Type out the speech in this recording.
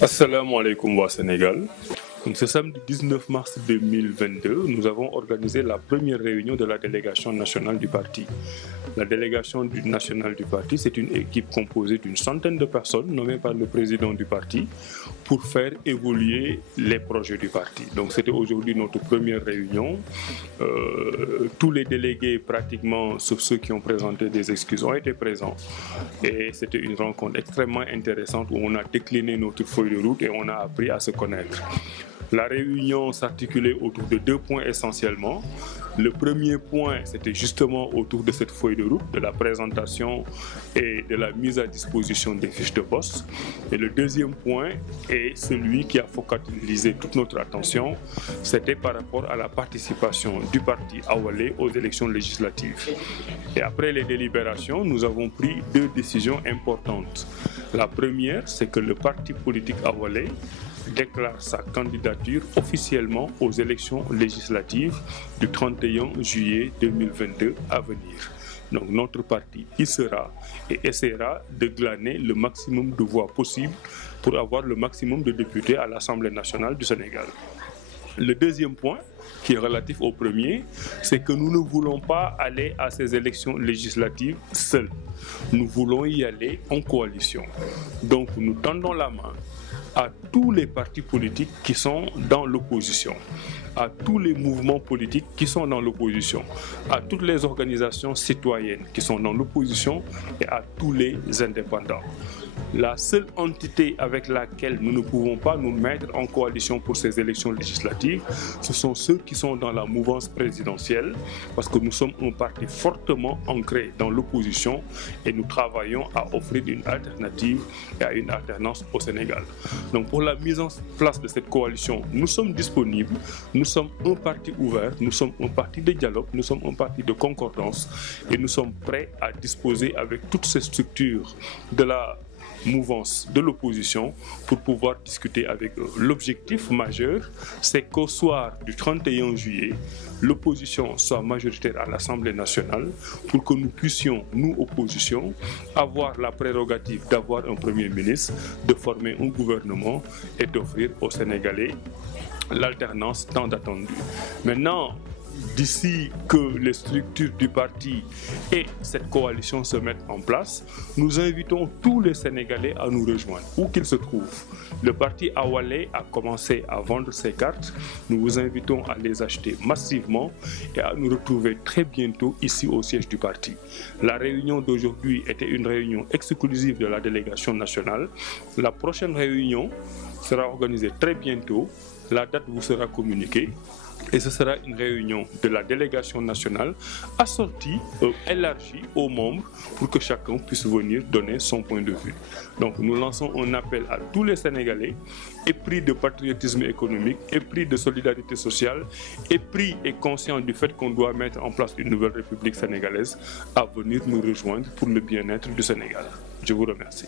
Assalamu alaikum wa Sénégal. Donc, ce samedi 19 mars 2022, nous avons organisé la première réunion de la délégation nationale du parti. La délégation nationale du parti, c'est une équipe composée d'une centaine de personnes nommées par le président du parti pour faire évoluer les projets du parti. Donc c'était aujourd'hui notre première réunion. Tous les délégués, pratiquement, sauf ceux qui ont présenté des excuses, ont été présents. Et c'était une rencontre extrêmement intéressante où on a décliné notre feuille de route et on a appris à se connaître. La réunion s'articulait autour de deux points essentiellement. Le premier point, c'était justement autour de cette feuille de route, de la présentation et de la mise à disposition des fiches de poste. Et le deuxième point est celui qui a focalisé toute notre attention, c'était par rapport à la participation du parti Awalé aux élections législatives. Et après les délibérations, nous avons pris deux décisions importantes. La première, c'est que le parti politique Awalé déclare sa candidature officiellement aux élections législatives du 31 juillet 2022 à venir. Donc notre parti y sera et essaiera de glaner le maximum de voix possible pour avoir le maximum de députés à l'Assemblée nationale du Sénégal. Le deuxième point, qui est relatif au premier, c'est que nous ne voulons pas aller à ces élections législatives seuls. Nous voulons y aller en coalition. Donc nous tendons la main à tous les partis politiques qui sont dans l'opposition, à tous les mouvements politiques qui sont dans l'opposition, à toutes les organisations citoyennes qui sont dans l'opposition et à tous les indépendants. La seule entité avec laquelle nous ne pouvons pas nous mettre en coalition pour ces élections législatives, ce sont ceux qui sont dans la mouvance présidentielle, parce que nous sommes un parti fortement ancré dans l'opposition et nous travaillons à offrir une alternative et à une alternance au Sénégal. Donc pour la mise en place de cette coalition, nous sommes disponibles, nous sommes un parti ouvert, nous sommes un parti de dialogue, nous sommes un parti de concordance et nous sommes prêts à disposer avec toutes ces structures de la mouvance de l'opposition pour pouvoir discuter avec eux. L'objectif majeur, c'est qu'au soir du 31 juillet, l'opposition soit majoritaire à l'Assemblée nationale pour que nous puissions, nous, opposition, avoir la prérogative d'avoir un Premier ministre, de former un gouvernement et d'offrir aux Sénégalais l'alternance tant attendue. Maintenant, d'ici que les structures du parti et cette coalition se mettent en place, nous invitons tous les Sénégalais à nous rejoindre, où qu'ils se trouvent. Le parti Awalé a commencé à vendre ses cartes. Nous vous invitons à les acheter massivement et à nous retrouver très bientôt ici au siège du parti. La réunion d'aujourd'hui était une réunion exclusive de la délégation nationale. La prochaine réunion sera organisée très bientôt. La date vous sera communiquée. Et ce sera une réunion de la délégation nationale assortie, élargie aux membres pour que chacun puisse venir donner son point de vue. Donc nous lançons un appel à tous les Sénégalais, épris de patriotisme économique, épris de solidarité sociale, épris et conscients du fait qu'on doit mettre en place une nouvelle République sénégalaise, à venir nous rejoindre pour le bien-être du Sénégal. Je vous remercie.